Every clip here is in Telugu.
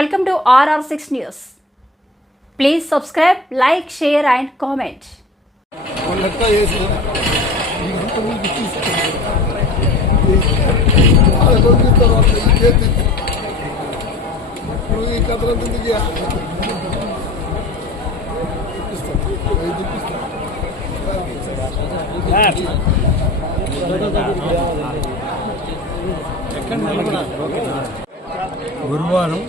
Welcome to RR six news. Please subscribe like share and comment. గురువారం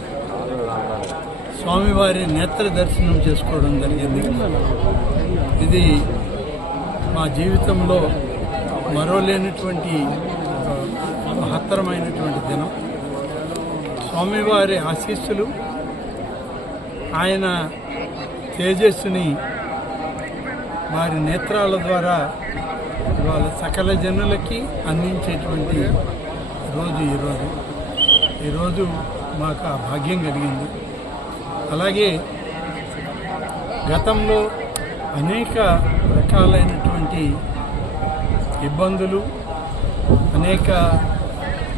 స్వామివారి నేత్ర దర్శనం చేసుకోవడం జరిగింది. ఇది మా జీవితంలో మరోలేనటువంటి ఒక మహత్తరమైనటువంటి దినం. స్వామివారి ఆశీస్సులు ఆయన తేజస్సుని వారి నేత్రాల ద్వారా వాళ్ళ సకల జనులకి అందించేటువంటి రోజు ఈరోజు. ఈరోజు మాకు ఆ భాగ్యం కలిగింది. అలాగే గతంలో అనేక రకాలైనటువంటి ఇబ్బందులు అనేక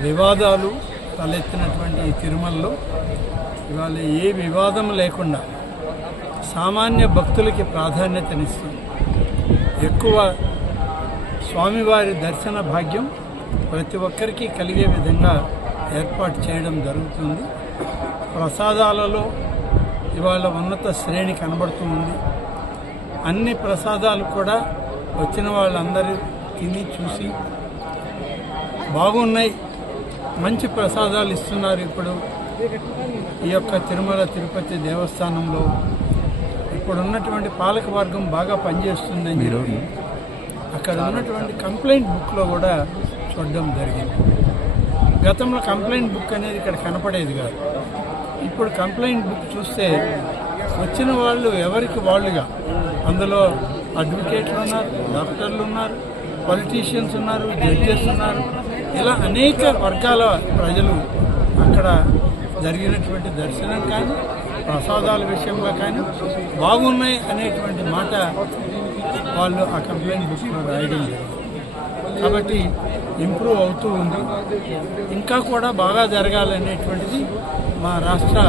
వివాదాలు తలెత్తినటువంటి ఈ తిరుమలలో ఇవాళ ఏ వివాదం లేకుండా సామాన్య భక్తులకి ప్రాధాన్యతనిస్తుంది. ఎక్కువ స్వామివారి దర్శన భాగ్యం ప్రతి ఒక్కరికి కలిగే విధంగా ఏర్పాటు చేయడం జరుగుతుంది. ప్రసాదాలలో ఇవాళ ఉన్నత శ్రేణి కనబడుతూ ఉంది. అన్ని ప్రసాదాలు కూడా వచ్చిన వాళ్ళందరూ తిని చూసి బాగున్నాయి. మంచి ప్రసాదాలు ఇస్తున్నారు ఇప్పుడు. ఈ యొక్క తిరుమల తిరుపతి దేవస్థానంలో ఇప్పుడు ఉన్నటువంటి పాలక వర్గం బాగా పనిచేస్తుందని చెప్పి అక్కడ ఉన్నటువంటి కంప్లైంట్ బుక్లో కూడా చూడడం జరిగింది. గతంలో కంప్లైంట్ బుక్ అనేది ఇక్కడ కనపడేది కాదు. ఇప్పుడు కంప్లైంట్ బుక్ చూస్తే వచ్చిన వాళ్ళు ఎవరికి వాళ్ళుగా? అందులో అడ్వకేట్లు ఉన్నారు డాక్టర్లు ఉన్నారు పొలిటీషియన్స్ ఉన్నారు జడ్జెస్ ఉన్నారు. ఇలా అనేక వర్గాల ప్రజలు అక్కడ జరిగినటువంటి దర్శనం కానీ ప్రసాదాల విషయంలో కానీ బాగున్నాయి అనేటువంటి మాట వాళ్ళు ఆ కంప్లైంట్ బుక్లో రాయడం జరిగింది. కాబట్టి ఇంప్రూవ్ అవుతూ ఉంది. ఇంకా కూడా బాగా జరగాలనేటువంటిది మా రాష్ట్ర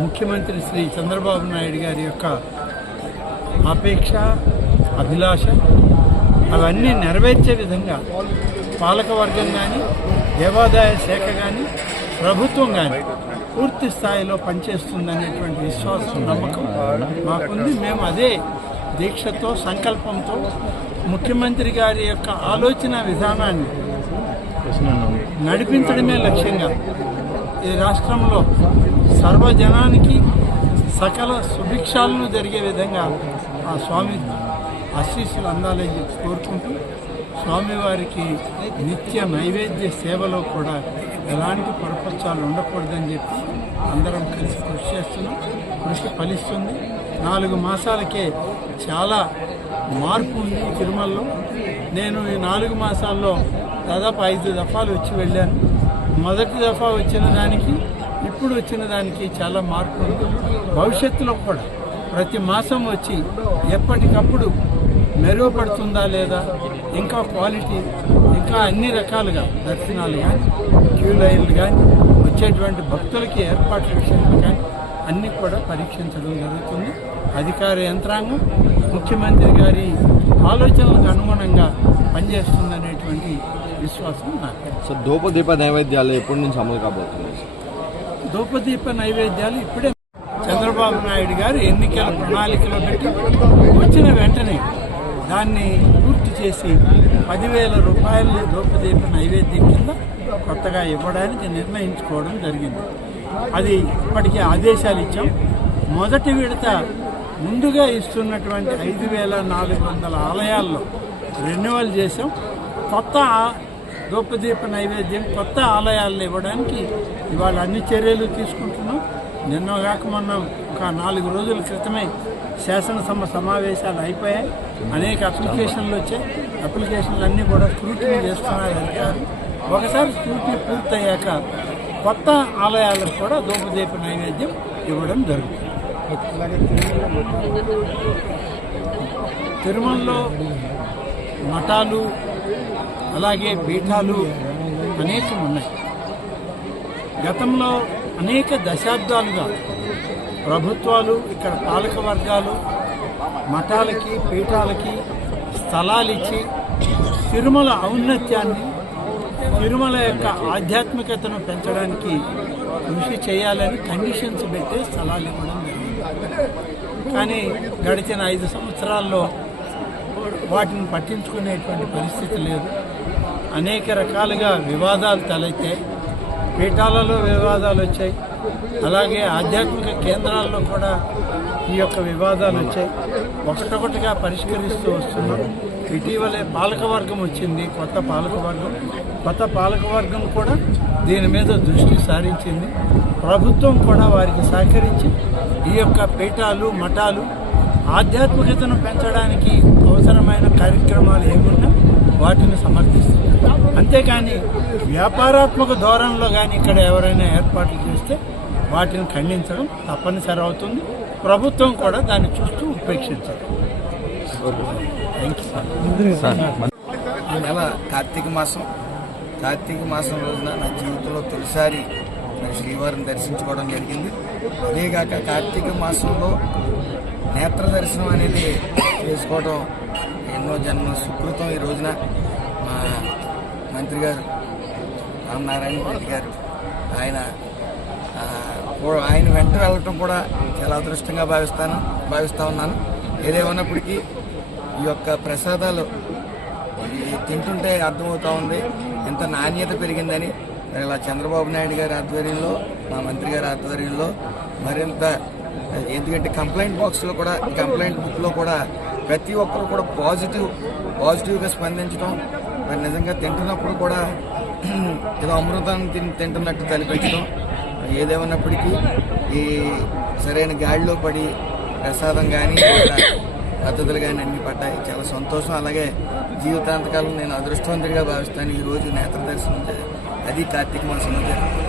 ముఖ్యమంత్రి శ్రీ చంద్రబాబు నాయుడు గారి యొక్క అపేక్ష అభిలాష. అవన్నీ నెరవేర్చే విధంగా పాలకవర్గం కానీ దేవాదాయ శాఖ కానీ ప్రభుత్వం కానీ పూర్తి స్థాయిలో పనిచేస్తుందనేటువంటి విశ్వాసం నమ్మకం మాకుంది. మేము అదే దీక్షతో సంకల్పంతో ముఖ్యమంత్రి గారి యొక్క ఆలోచన విధానాన్ని నడిపించడమే లక్ష్యంగా ఈ రాష్ట్రంలో సర్వజనానికి సకల సుభిక్షాలను జరిగే విధంగా ఆ స్వామి ఆశీస్సులు అందాలని కోరుకుంటూ స్వామివారికి నిత్య నైవేద్య సేవలో కూడా ఎలాంటి పొరపచ్చాలు ఉండకూడదని చెప్పి అందరం కలిసి కృషి చేస్తున్నాం. కృషి ఫలిస్తుంది. నాలుగు మాసాలకే చాలా మార్పు ఉంది తిరుమలలో. నేను ఈ నాలుగు మాసాల్లో దాదాపు ఐదు దఫాలు వచ్చి వెళ్ళాను. మొదటి దఫా వచ్చిన దానికి ఇప్పుడు వచ్చిన దానికి చాలా మార్పు ఉంది. భవిష్యత్తులో కూడా ప్రతి మాసం వచ్చి ఎప్పటికప్పుడు మెరుగుపడుతుందా లేదా ఇంకా క్వాలిటీ ఇంకా అన్ని రకాలుగా దర్శనాలు కానీ క్యూ లైన్లు కానీ వచ్చేటువంటి భక్తులకి ఏర్పాట్ల విషయంలో కానీ అన్నీ కూడా పరీక్షించడం జరుగుతుంది. అధికార యంత్రాంగం ముఖ్యమంత్రి గారి ఆలోచనలకు అనుగుణంగా పనిచేస్తుందనేటువంటి విశ్వాసం నాకు. సో నైవేద్యాలు ఎప్పటి నుంచి అమలు కాబోతుంది ధూపదీప నైవేద్యాలు ఇప్పుడే చంద్రబాబు నాయుడు గారు ఎన్నికల ప్రణాళికలో పెట్టి వచ్చిన వెంటనే దాన్ని పూర్తి చేసి పదివేల రూపాయలు ధూపదీప నైవేద్యం కింద కొత్తగా ఇవ్వడానికి నిర్ణయించుకోవడం జరిగింది. అది ఇప్పటికే ఆదేశాలు ఇచ్చాం. మొదటి విడత ముందుగా ఇస్తున్నటువంటి ఐదు వేల నాలుగు వందల ఆలయాల్లో రెన్యువల్ చేసాం కొత్త దూపదీప నైవేద్యం కొత్త ఆలయాలను ఇవ్వడానికి ఇవాళ అన్ని చర్యలు తీసుకుంటున్నాం. నిన్న కాక మొన్న ఒక నాలుగు రోజుల క్రితమే శాసనసభ సమావేశాలు అయిపోయాయి. అనేక అప్లికేషన్లు వచ్చాయి. అప్లికేషన్లు అన్నీ కూడా స్క్రూటినీ చేస్తున్నారు అధికారులు. ఒకసారి స్క్రూటినీ పూర్తయ్యాక కొత్త ఆలయాలకు కూడా ధూపదీప నైవేద్యం ఇవ్వడం జరుగుతుంది. తిరుమలలో మఠాలు అలాగే పీఠాలు అనేకం ఉన్నాయి. గతంలో అనేక దశాబ్దాలుగా ప్రభుత్వాలు ఇక్కడ పాలక వర్గాలు మఠాలకి పీఠాలకి స్థలాలు ఇచ్చి తిరుమల ఔన్నత్యాన్ని తిరుమల యొక్క ఆధ్యాత్మికతను పెంచడానికి కృషి చేయాలని కండిషన్స్ పెట్టే స్థలాలు ఇవ్వడం జరిగింది. కానీ గడిచిన ఐదు సంవత్సరాల్లో వాటిని పట్టించుకునేటువంటి పరిస్థితి లేదు. అనేక రకాలుగా వివాదాలు తలెత్తాయి. పీఠాలలో వివాదాలు వచ్చాయి. అలాగే ఆధ్యాత్మిక కేంద్రాల్లో కూడా ఈ యొక్క వివాదాలు వచ్చాయి. ఒకటొకటిగా పరిష్కరిస్తూ వస్తున్నాం. ఇటీవలే పాలకవర్గం వచ్చింది కొత్త పాలకవర్గం. కొత్త పాలకవర్గం కూడా దీని మీద దృష్టి సారించింది. ప్రభుత్వం కూడా వారికి సహకరించి ఈ యొక్క పీఠాలు మఠాలు ఆధ్యాత్మికతను పెంచడానికి అవసరమైన కార్యక్రమాలు ఏమున్నా వాటిని సమర్థిస్తుంది. అంతేకాని వ్యాపారాత్మక ధోరణిలో కానీ ఇక్కడ ఎవరైనా ఏర్పాట్లు చేస్తే వాటిని ఖండించడం తప్పనిసరి అవుతుంది. ప్రభుత్వం కూడా దాన్ని చూస్తూ ఉపేక్షించాలి. ఈ నెల కార్తీక మాసం. కార్తీక మాసం రోజున నా జీవితంలో తొలిసారి నేను శ్రీవారిని దర్శించుకోవడం జరిగింది. అదేగాక కార్తీక మాసంలో నేత్ర దర్శనం అనేది చేసుకోవడం ఎన్నో జన్మ సుకృతం ఈ రోజున మా మంత్రి గారు రామనారాయణ రెడ్డి గారు. ఆయన ఆయన వెంట వెళ్ళటం కూడా చాలా అదృష్టంగా భావిస్తాను భావిస్తూ ఉన్నాను. ఏదేమన్నప్పటికీ ఈ యొక్క ప్రసాదాలు తింటుంటే అర్థమవుతా ఉంది. ఎంత నాణ్యత పెరిగిందని. ఇలా చంద్రబాబు నాయుడు గారి ఆధ్వర్యంలో మా మంత్రి గారి ఆధ్వర్యంలో మరింత ఎందుకంటే కంప్లైంట్ బాక్స్లో కూడా కంప్లైంట్ బుక్లో కూడా ప్రతి ఒక్కరు కూడా పాజిటివ్ పాజిటివ్గా స్పందించడం మరి నిజంగా తింటున్నప్పుడు కూడా ఏదో అమృతాన్ని తిని తింటున్నట్టు తలపించడం ఏదేమన్నప్పటికీ ఈ సరైన గాడిలో పడి ప్రసాదం కానీ పద్ధతులు కానీ అన్ని పడ్డాయి. చాలా సంతోషం. అలాగే జీవితాంతకాలం నేను అదృష్టవంతుడిగా భావిస్తాను. ఈ రోజు నేత్ర దర్శనం అది కార్తీక మాసంలో జరిగింది